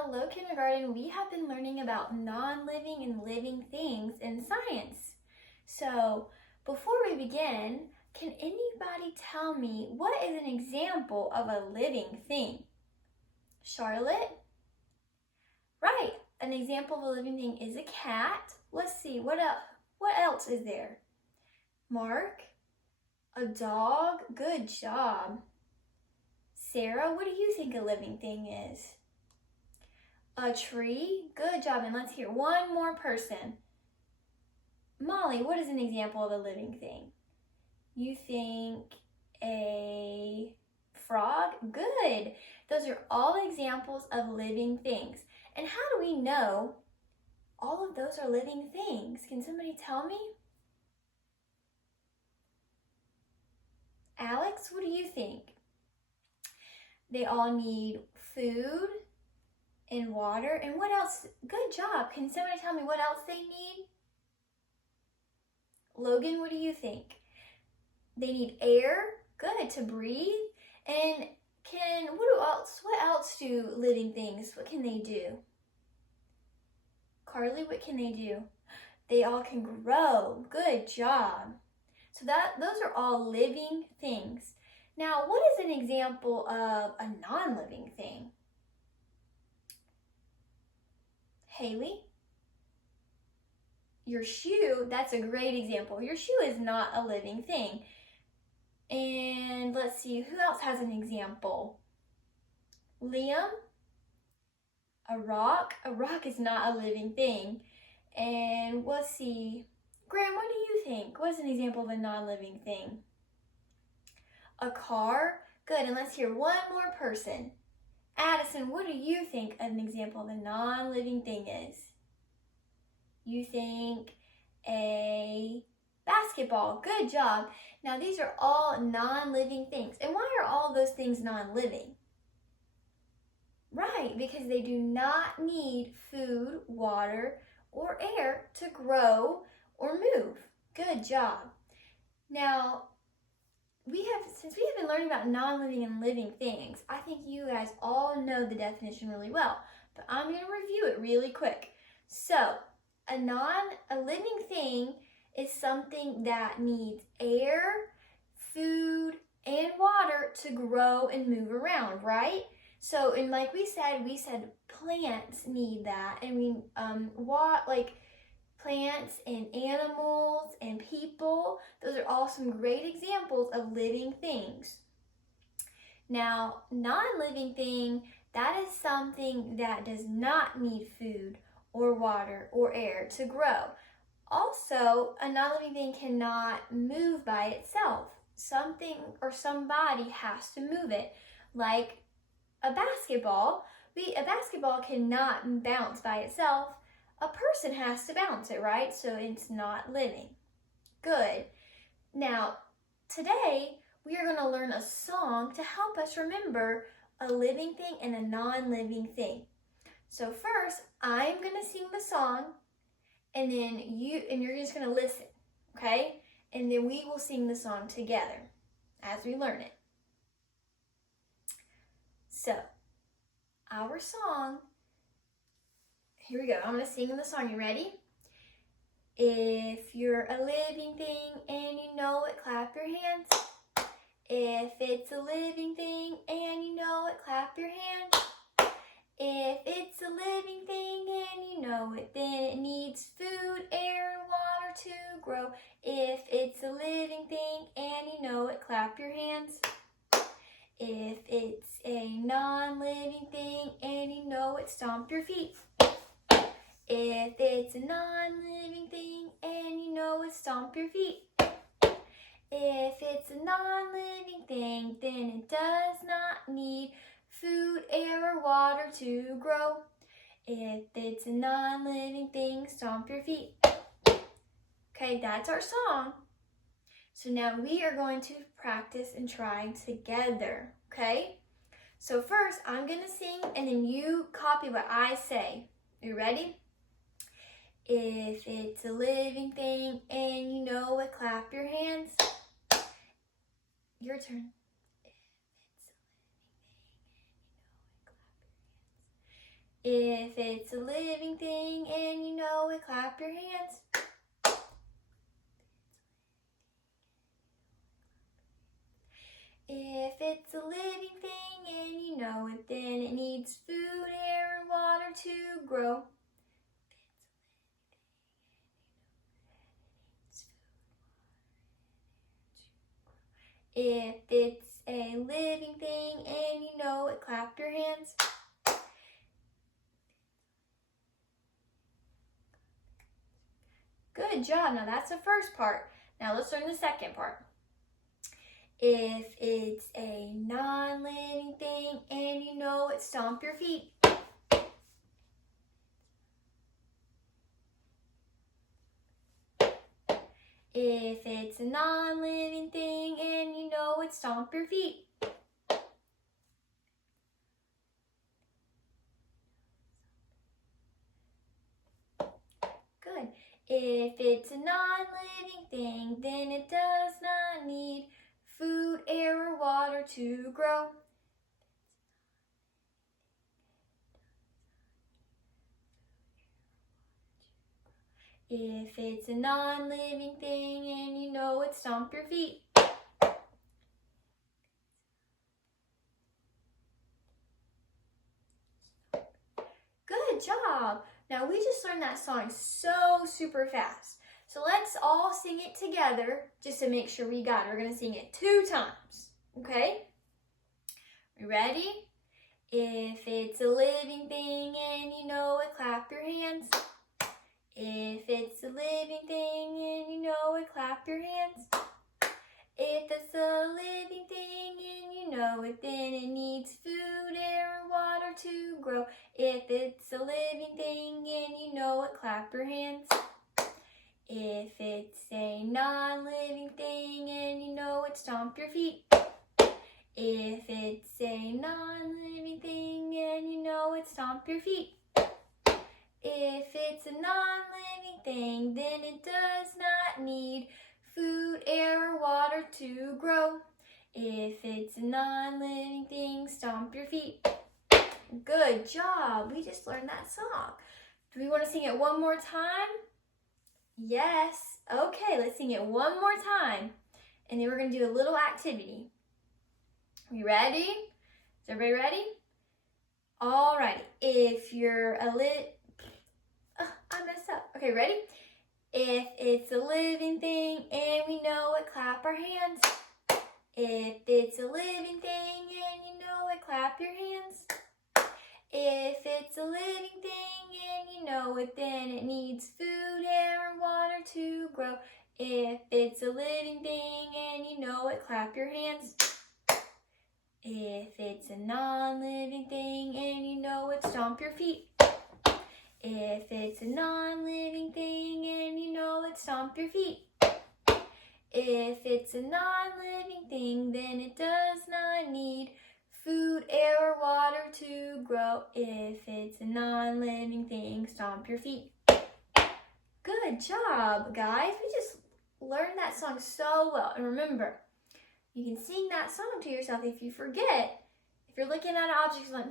Hello, kindergarten. We have been learning about non-living and living things in science. So, before we begin, can anybody tell me what is an example of a living thing? Charlotte? Right. An example of a living thing is a cat. Let's see, what else is there? Mark? A dog? Good job. Sarah, what do you think a living thing is? A tree? Good job. And let's hear one more person. Molly, what is an example of a living thing? You think a frog? Good. Those are all examples of living things. And how do we know all of those are living things? Can somebody tell me? Alex, what do you think? They all need food and water. And what else? Good job. Can somebody tell me what else they need? Logan, what do you think? They need air, good, to breathe. And what else do living things, what can they do? Carly, what can they do? They all can grow. Good job. So those are all living things. Now, what is an example of a non-living thing? Haley? Your shoe, that's a great example. Your shoe is not a living thing. And let's see, who else has an example? Liam? A rock? A rock is not a living thing. And let's see, Graham, what do you think? What's an example of a non-living thing? A car? Good, and let's hear one more person. Addison, what do you think an example of a non-living thing is? You think a basketball. Good job. Now these are all non-living things. And why are all those things non-living? Right, because they do not need food, water, or air to grow or move. Good job. Now, since we have been learning about non-living and living things, I think you guys all know the definition really well, but I'm going to review it really quick. So, a living thing is something that needs air, food, and water to grow and move around, right? So, and like we said plants need that, and plants and animals and people, those are all some great examples of living things. Now, non-living thing, that is something that does not need food or water or air to grow. Also, a non-living thing cannot move by itself. Something or somebody has to move it. Like a basketball. A basketball cannot bounce by itself. A person has to bounce it, right? So it's not living. Good. Now, today we are going to learn a song to help us remember a living thing and a non-living thing. So first, I'm going to sing the song, and then you're just going to listen, okay? And then we will sing the song together as we learn it. So, our song, here we go. I'm going to sing the song. You ready? If you're a living thing and you know it, clap your hands. If it's a living thing and you know it, clap your hands. If it's a living thing and you know it, then it needs food, air, and water to grow. If it's a living thing and you know it, clap your hands. If it's a non-living thing and you know it, stomp your feet. If it's a non-living thing and you know it, stomp your feet. If it's a non-living thing, then it does not need food, air, or water to grow. If it's a non-living thing, stomp your feet. Okay, that's our song. So now we are going to practice and try together, okay? So first, I'm going to sing and then you copy what I say. You ready? If it's a living thing and you know it, clap your hands. Your turn. If it's a living thing and you know it, clap your hands. If it's a living thing and you know it, then it needs food, air, and water to grow. If it's a living thing and you know it, clap your hands. Good job. Now that's the first part. Now let's learn the second part. If it's a non-living thing and you know it, stomp your feet. If it's a non-living thing and you know it, stomp your feet. Good. If it's a non-living thing, then it does not need food, air, or water to grow. If it's a non-living thing and you know it, stomp your feet. Good job. Now we just learned that song so super fast. So let's all sing it together just to make sure we got it. We're going to sing it 2 times. Okay? You ready? If it's a living thing and you know it, clap your hands. If it's a living thing and you know it, clap your hands. If it's a living thing and you know it, then it needs food, air, and water to grow. If it's a living thing and you know it, clap your hands. If it's a non-living thing and you know it, stomp your feet. If it's a non-living thing and you know it, stomp your feet. If it's a non-living thing, then it does not need food, air, or water to grow. If it's a non-living thing, stomp your feet. Good job. We just learned that song. Do we want to sing it one more time? Yes. Okay, let's sing it one more time. And then we're going to do a little activity. Are you ready? Is everybody ready? All right. If you're a I messed up. Okay, ready? If it's a living thing and we know it, clap our hands. If it's a living thing and you know it, clap your hands. If it's a living thing and you know it, then it needs food, air, and water to grow. If it's a living thing and you know it, clap your hands. If it's a non-living thing and you know it, stomp your feet. If it's a non-living thing and you know it, stomp your feet. If it's a non-living thing, then it does not need food, air, or water to grow. If it's a non-living thing, stomp your feet. Good job, guys. We just learned that song so well. And remember, you can sing that song to yourself if you forget. If you're looking at objects like,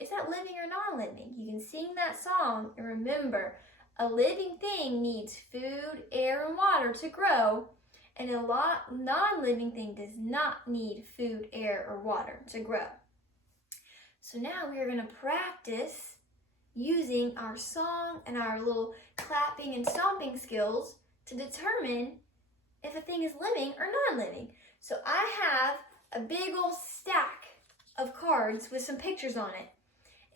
is that living or non-living? You can sing that song and remember, a living thing needs food, air, and water to grow. And a non-living thing does not need food, air, or water to grow. So now we are going to practice using our song and our little clapping and stomping skills to determine if a thing is living or non-living. So I have a big old stack of cards with some pictures on it.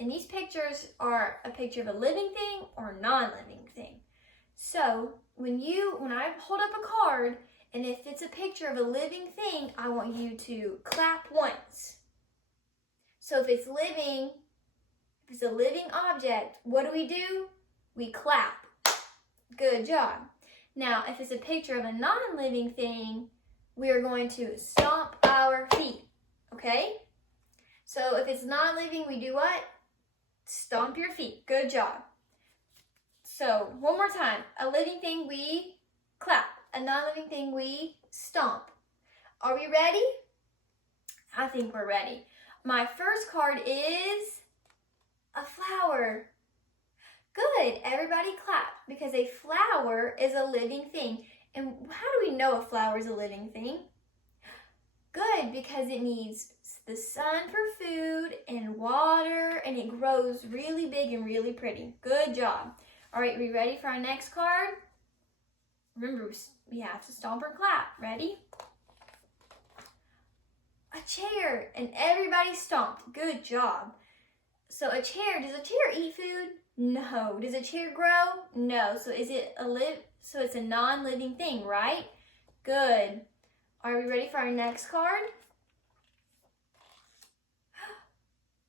And these pictures are a picture of a living thing or a non-living thing. So when I hold up a card, and if it's a picture of a living thing, I want you to clap once. So if it's a living object, what do? We clap. Good job. Now, if it's a picture of a non-living thing, we are going to stomp our feet, okay? So if it's non-living, we do what? Stomp your feet. Good job. So one more time. A living thing, we clap. A non-living thing, we stomp. Are we ready? I think we're ready. My first card is a flower. flower. Good, everybody clap because a flower is a living thing. And how do we know a flower is a living thing? Good, because it needs the sun for food and water, and it grows really big and really pretty. Good job. All right, we ready for our next card? Remember, we have to stomp or clap. Ready? A chair, and everybody stomped. Good job. So a chair, does a chair eat food? No. Does a chair grow? No. So so it's a non-living thing, right? Good. Are we ready for our next card?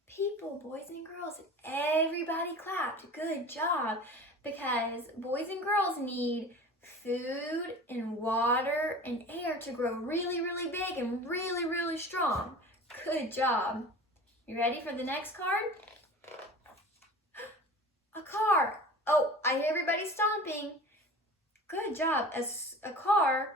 People, boys and girls, everybody clapped. Good job. Because boys and girls need food and water and air to grow really, really big and really, really strong. Good job. You ready for the next card? A car. Oh, I hear everybody stomping. Good job. A car,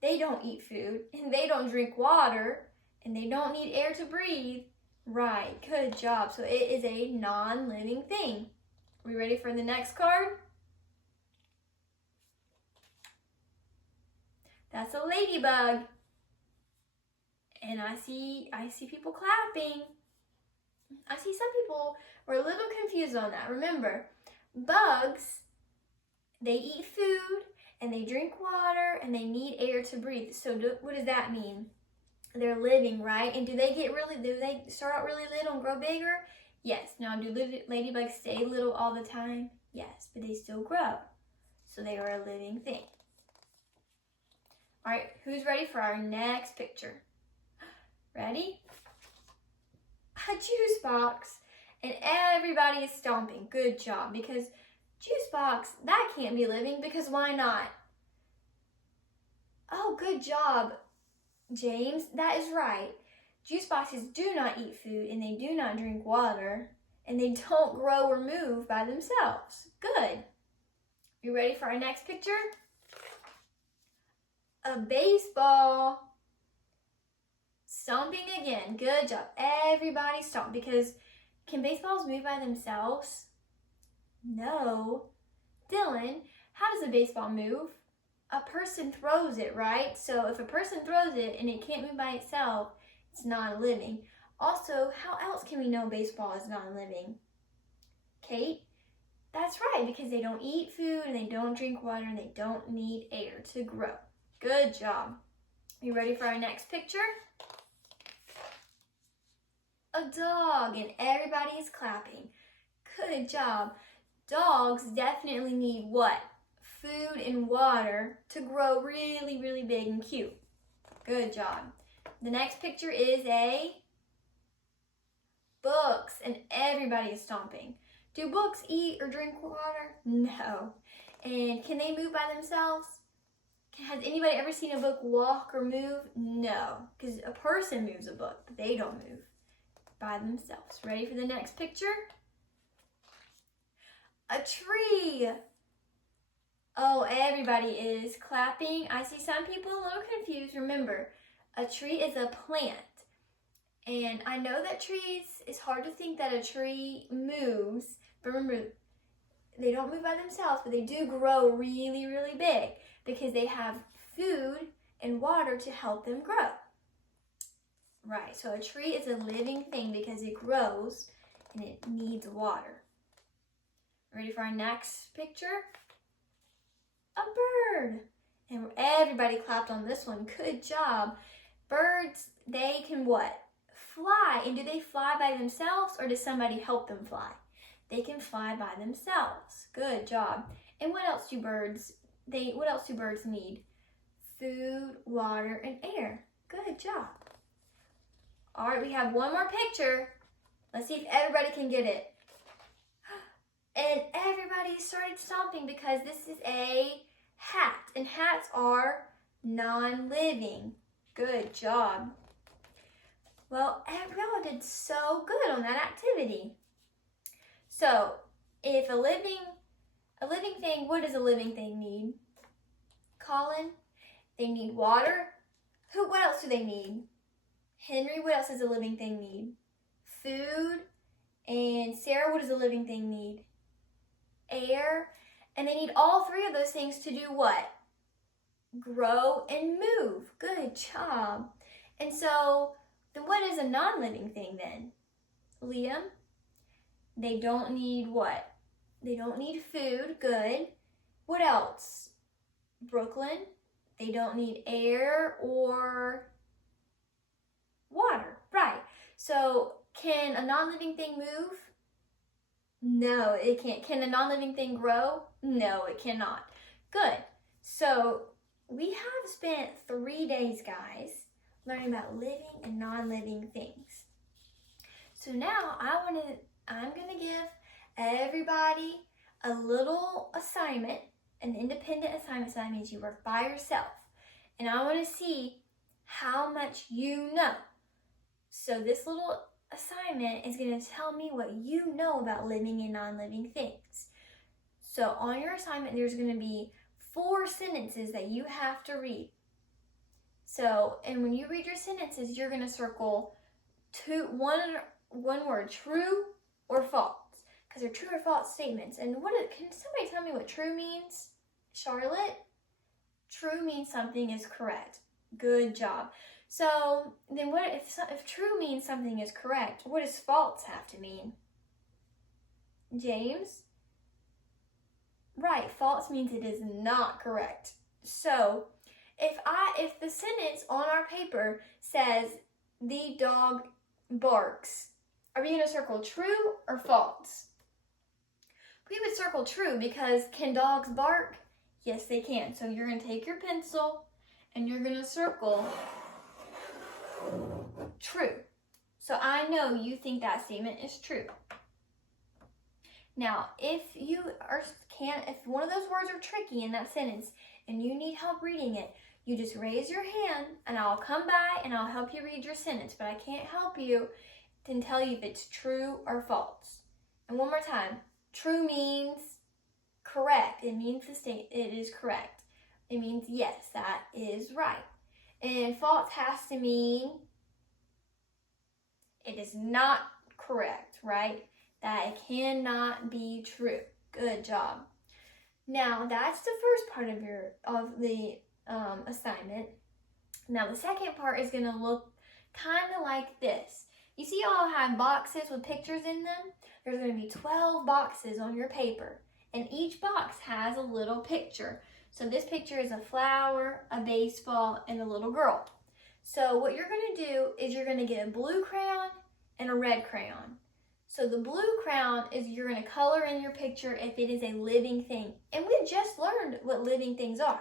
they don't eat food and they don't drink water and they don't need air to breathe. Right, good job. So it is a non-living thing. We ready for the next card? That's a ladybug. And I see people clapping. I see some people were a little confused on that. Remember, bugs, they eat food and they drink water and they need air to breathe. So what does that mean? They're living, right? And do they start out really little and grow bigger? Yes. Now, do ladybugs stay little all the time? Yes, but they still grow. So they are a living thing. All right, who's ready for our next picture? Ready? A juice box. And everybody is stomping. Good job. Because juice box, that can't be living because why not? Oh, good job, James. That is right. Juice boxes do not eat food and they do not drink water and they don't grow or move by themselves. Good. You ready for our next picture? A baseball. Stomping again. Good job. Everybody stomp because can baseballs move by themselves? No. Dylan, how does a baseball move? A person throws it, right? So if a person throws it and it can't move by itself, it's non-living. Also, how else can we know baseball is non-living? Kate? That's right, because they don't eat food and they don't drink water and they don't need air to grow. Good job. You ready for our next picture? A dog, and everybody is clapping. Good job. Dogs definitely need what? Food and water to grow really, really big and cute. Good job. The next picture is a books, and everybody is stomping. Do books eat or drink water? No. And can they move by themselves? Has anybody ever seen a book walk or move? No, because a person moves a book, but they don't move by themselves. Ready for the next picture? A tree. Oh, everybody is clapping. I see some people a little confused. Remember, a tree is a plant. And I know that trees, it's hard to think that a tree moves, but remember, they don't move by themselves, but they do grow really, really big because they have food and water to help them grow. Right, so a tree is a living thing because it grows and it needs water. Ready for our next picture? A bird. And everybody clapped on this one. Good job. Birds, they can what? Fly. And do they fly by themselves or does somebody help them fly? They can fly by themselves. Good job. And what else do birds need? Food, water, and air. Good job. All right, we have one more picture. Let's see if everybody can get it. And everybody started stomping because this is a hat. And hats are non-living. Good job. Well, y'all did so good on that activity. So, if a living thing, what does a living thing need? Colin, they need water. What else do they need? Henry, what else does a living thing need? Food. And Sarah, what does a living thing need? Air. And they need all three of those things to do what? Grow and move. Good job. And so, then what is a non-living thing then? Liam? They don't need what? They don't need food. Good. What else? Brooklyn? They don't need air or water. Right. So, can a non-living thing move? No, it can't. Can a non-living thing grow? No, it cannot. Good. So, we have spent 3 days, guys, learning about living and non-living things. So now I'm going to give everybody a little assignment, an independent assignment. So that means you work by yourself. And I want to see how much you know. So this little assignment is going to tell me what you know about living and non-living things. So on your assignment, there's going to be 4 sentences that you have to read. So, and when you read your sentences, you're going to circle one word, true or false, because they're true or false statements. And can somebody tell me what true means? Charlotte? True means something is correct. Good job. So then what if true means something is correct, what does false have to mean? James? Right, false means it is not correct. So if the sentence on our paper says the dog barks, are we going to circle true or false? We would circle true because can dogs bark? Yes, they can. So you're going to take your pencil and you're going to circle true. So I know you think that statement is true. Now, if one of those words are tricky in that sentence and you need help reading it, you just raise your hand and I'll come by and I'll help you read your sentence, but I can't help you and tell you if it's true or false. And one more time, true means correct. It means it is correct. It means yes, that is right. And false has to mean it is not correct, right? That it cannot be true. Good job. Now that's the first part of the assignment. Now the second part is going to look kind of like this. You see all have boxes with pictures in them? There's going to be 12 boxes on your paper, and each box has a little picture. So this picture is a flower, a baseball, and a little girl. So what you're going to do is you're going to get a blue crayon and a red crayon. So the blue crayon is you're going to color in your picture if it is a living thing. And we just learned what living things are.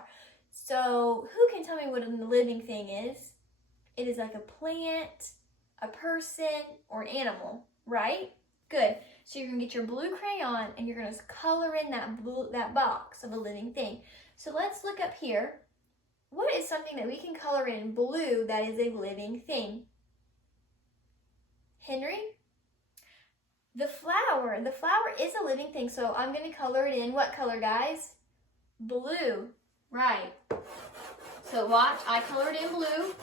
So who can tell me what a living thing is? It is like a plant, a person, or an animal, right? Good. So you're going to get your blue crayon and you're going to color in that box of a living thing. So let's look up here. What is something that we can color in blue that is a living thing? Henry? The flower is a living thing, so I'm going to color it in what color, guys? Blue, right. So watch, I colored in blue,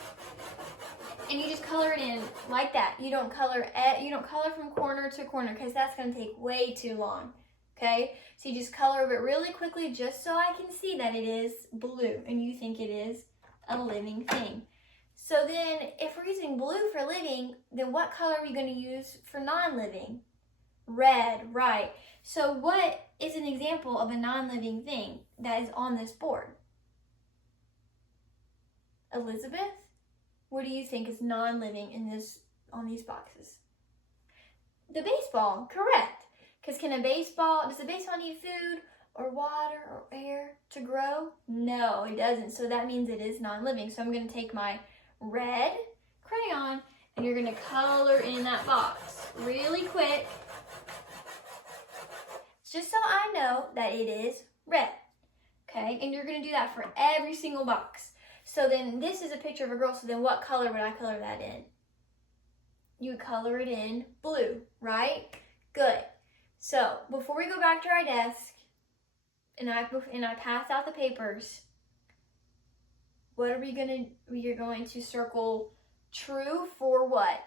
and you just color it in like that. You don't color from corner to corner because that's going to take way too long, okay? So you just color over it really quickly just so I can see that it is blue, and you think it is a living thing. So then, if we're using blue for living, then what color are we going to use for non-living? Red, right. So what is an example of a non-living thing that is on this board? Elizabeth? What do you think is non-living on these boxes? The baseball, correct. Because does a baseball need food or water or air to grow? No, it doesn't. So that means it is non-living. So I'm going to take my red crayon and you're going to color in that box really quick. Just so I know that it is red, okay? And you're going to do that for every single box. So then this is a picture of a girl, so then what color would I color that in? You would color it in blue, right? Good. So before we go back to our desk and I pass out the papers, what are we going to, you're going to circle true for what?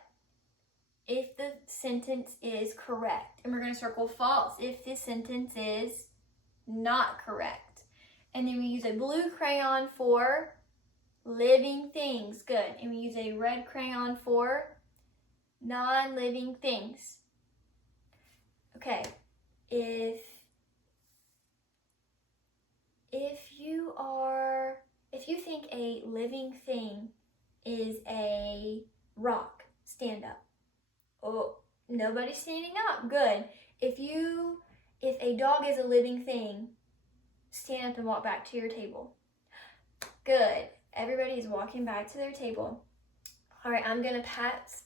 if the sentence is correct. And we're going to circle false if the sentence is not correct. And then we use a blue crayon for living things. Good. And we use a red crayon for non-living things. Okay. If you think a living thing is a rock, stand up. Oh, nobody's standing up. Good. If a dog is a living thing, stand up and walk back to your table. Good. Everybody's walking back to their table. All right,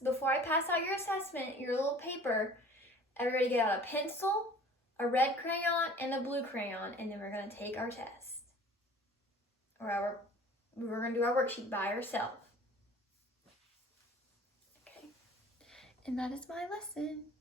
before I pass out your assessment, your little paper, everybody get out a pencil, a red crayon, and a blue crayon, and then we're going to take our test. We're going to do our worksheet by ourselves. Okay. And that is my lesson.